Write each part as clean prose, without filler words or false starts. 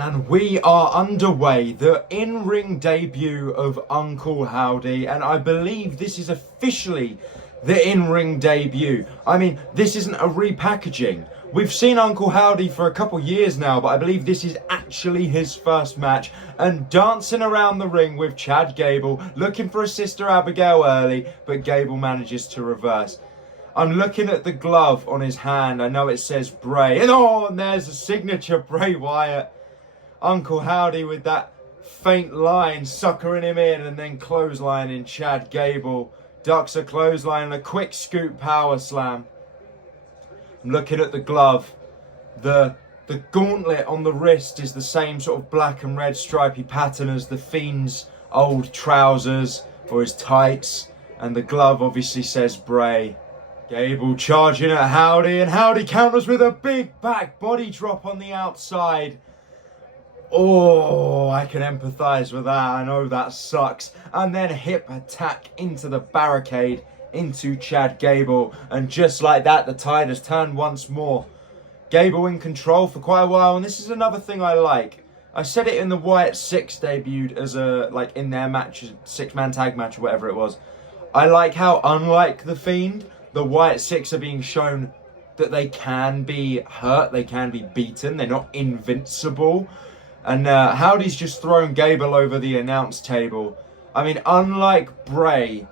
And we are underway, the in-ring debut of Uncle Howdy, and I believe this is officially the in-ring debut. I mean, this isn't a repackaging. We've seen Uncle Howdy for a couple years now, but I believe this is actually his first match, and dancing around the ring with Chad Gable, looking for his sister Abigail early, but Gable manages to reverse. I'm looking at the glove on his hand. I know it says Bray, and there's a signature Bray Wyatt. Uncle Howdy with that faint line, suckering him in, and then clotheslining Chad Gable. Ducks a clothesline and a quick scoop power slam. I'm looking at the glove. The gauntlet on the wrist is the same sort of black and red stripy pattern as the Fiend's old trousers or his tights. And the glove obviously says Bray. Gable charging at Howdy, and Howdy counters with a big back body drop on the outside. Oh, I can empathise with that. I know that sucks. And then hip attack into the barricade, into Chad Gable. And just like that, the tide has turned once more. Gable in control for quite a while. And this is another thing I like. I said it in the Wyatt Sicks debuted as in their match, 6-man tag match or whatever it was. I like how, unlike the Fiend, the Wyatt Sicks are being shown that they can be hurt, they can be beaten, they're not invincible. And Howdy's just thrown Gable over the announce table. I mean, unlike Bray,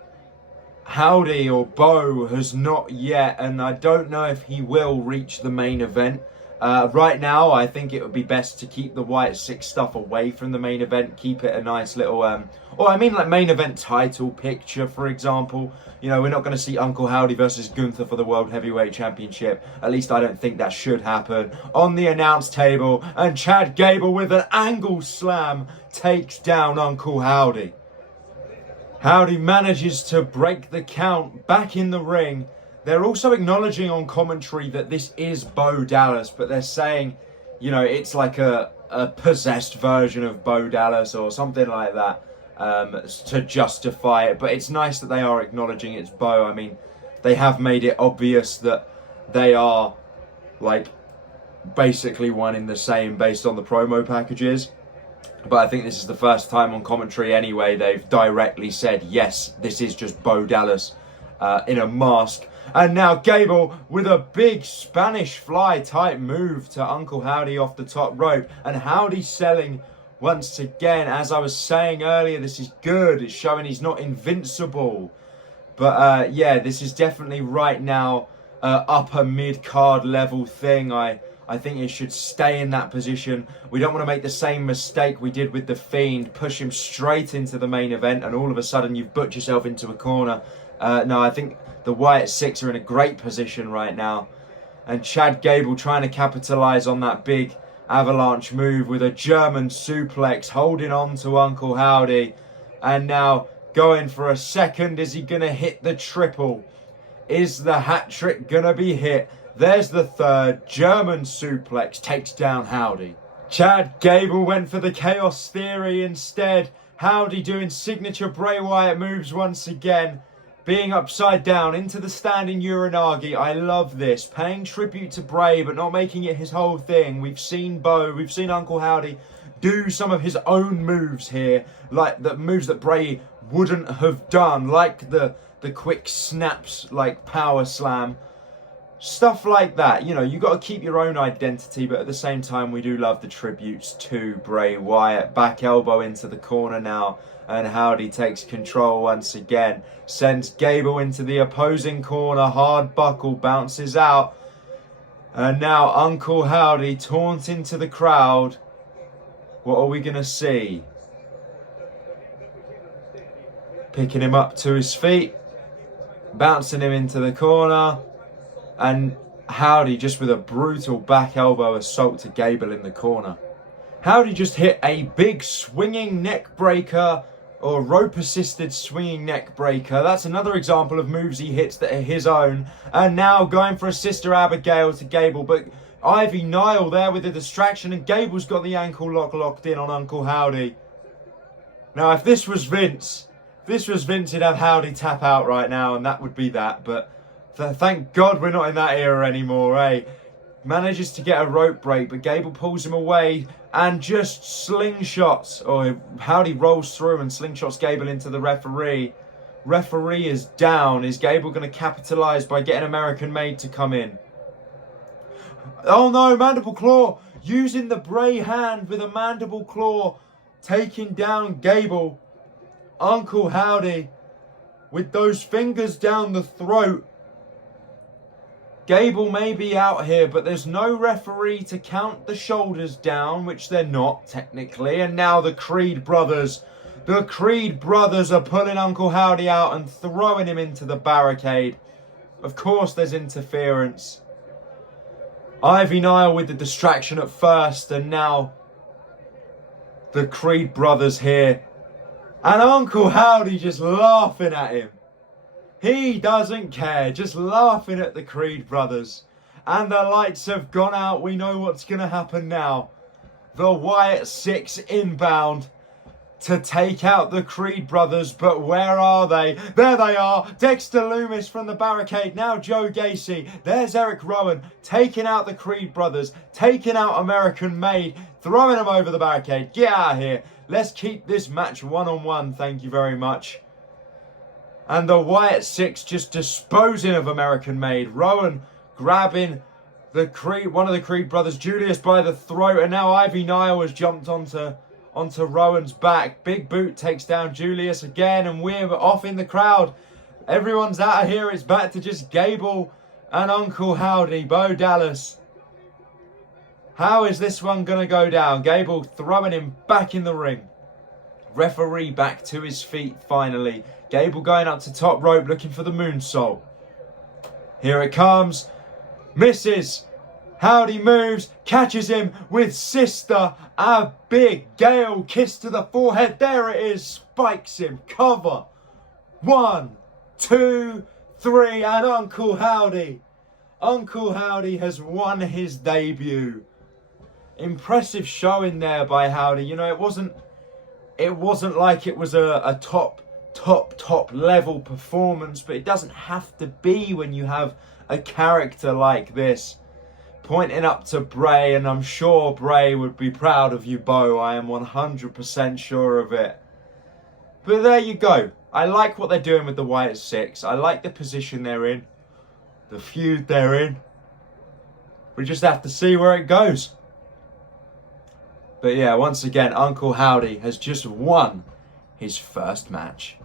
Howdy or Bo has not yet, and I don't know if he will reach the main event. Right now, I think it would be best to keep the Wyatt Sicks stuff away from the main event. Keep it a nice little, like main event title picture, for example. You know, we're not going to see Uncle Howdy versus Gunther for the World Heavyweight Championship. At least I don't think that should happen. On the announce table, and Chad Gable with an angle slam takes down Uncle Howdy. Howdy manages to break the count back in the ring. They're also acknowledging on commentary that this is Bo Dallas, but they're saying, you know, it's like a possessed version of Bo Dallas or something like that. To justify it, but it's nice that they are acknowledging it's Bo. I mean, they have made it obvious that they are like basically one in the same based on the promo packages, but I think this is the first time on commentary anyway they've directly said yes, this is just Bo Dallas in a mask. And now Gable with a big Spanish fly type move to Uncle Howdy off the top rope, and Howdy selling once again. As I was saying earlier, this is good. It's showing he's not invincible. But yeah, this is definitely right now upper mid-card level thing. I think it should stay in that position. We don't want to make the same mistake we did with The Fiend. Push him straight into the main event and all of a sudden you've booked yourself into a corner. No, I think the Wyatt Sicks are in a great position right now. And Chad Gable trying to capitalise on that big avalanche move with a German suplex, holding on to Uncle Howdy, and now going for a second. Is he gonna hit the triple? Is the hat trick gonna be hit? There's the third. German suplex takes down Howdy. Chad Gable went for the Chaos Theory instead. Howdy doing signature Bray Wyatt moves once again, being upside down into the standing Uranagi. I love this. Paying tribute to Bray, but not making it his whole thing. We've seen Bo, we've seen Uncle Howdy do some of his own moves here, like the moves that Bray wouldn't have done, like the quick snaps, like power slam. Stuff like that. You know, you got to keep your own identity, but at the same time, we do love the tributes to Bray Wyatt. Back elbow into the corner now, and Howdy takes control once again. Sends Gable into the opposing corner. Hard buckle bounces out. And now Uncle Howdy taunting to the crowd. What are we going to see? Picking him up to his feet. Bouncing him into the corner. And Howdy just with a brutal back elbow assault to Gable in the corner. Howdy just hit a big swinging neck breaker, or rope-assisted swinging neck breaker. That's another example of moves he hits that are his own. And now going for a Sister Abigail to Gable, but Ivy Nile there with the distraction, and Gable's got the ankle lock locked in on Uncle Howdy. Now, if this was Vince, he'd have Howdy tap out right now, and that would be that. But thank God we're not in that era anymore, eh? Manages to get a rope break, but Gable pulls him away and just slingshots, or Howdy rolls through and slingshots Gable into the referee. Referee is down. Is Gable going to capitalize by getting American Made to come in? Oh no, mandible claw. Using the Bray hand with a mandible claw. Taking down Gable. Uncle Howdy with those fingers down the throat. Gable may be out here, but there's no referee to count the shoulders down, which they're not technically. And now the Creed brothers are pulling Uncle Howdy out and throwing him into the barricade. Of course there's interference. Ivy Nile with the distraction at first, and now the Creed brothers here. And Uncle Howdy just laughing at him. He doesn't care, just laughing at the Creed brothers. And the lights have gone out. We know what's going to happen now. The Wyatt Sicks inbound to take out the Creed brothers. But where are they? There they are. Dexter Loomis from the barricade. Now Joe Gacy. There's Eric Rowan taking out the Creed brothers. Taking out American Made. Throwing them over the barricade. Get out of here. Let's keep this match one-on-one. Thank you very much. And the Wyatt Sicks just disposing of American Made. Rowan grabbing one of the Creed brothers, Julius, by the throat. And now Ivy Nile has jumped onto Rowan's back. Big Boot takes down Julius again. And we're off in the crowd. Everyone's out of here. It's back to just Gable and Uncle Howdy. Bo Dallas. How is this one going to go down? Gable throwing him back in the ring. Referee back to his feet finally. Gable going up to top rope looking for the moonsault. Here it comes. Misses. Howdy moves. Catches him with Sister. A big Gale kiss to the forehead. There it is. Spikes him. Cover. 1, 2, 3. And Uncle Howdy. Uncle Howdy has won his debut. Impressive showing there by Howdy. You know, it wasn't like it was a top level performance, but it doesn't have to be when you have a character like this. Pointing up to Bray, and I'm sure Bray would be proud of you, Bo. I am 100% sure of it. But there you go. I like what they're doing with the Wyatt Sicks. I like the position they're in, the feud they're in. We just have to see where it goes. But yeah, once again, Uncle Howdy has just won his first match.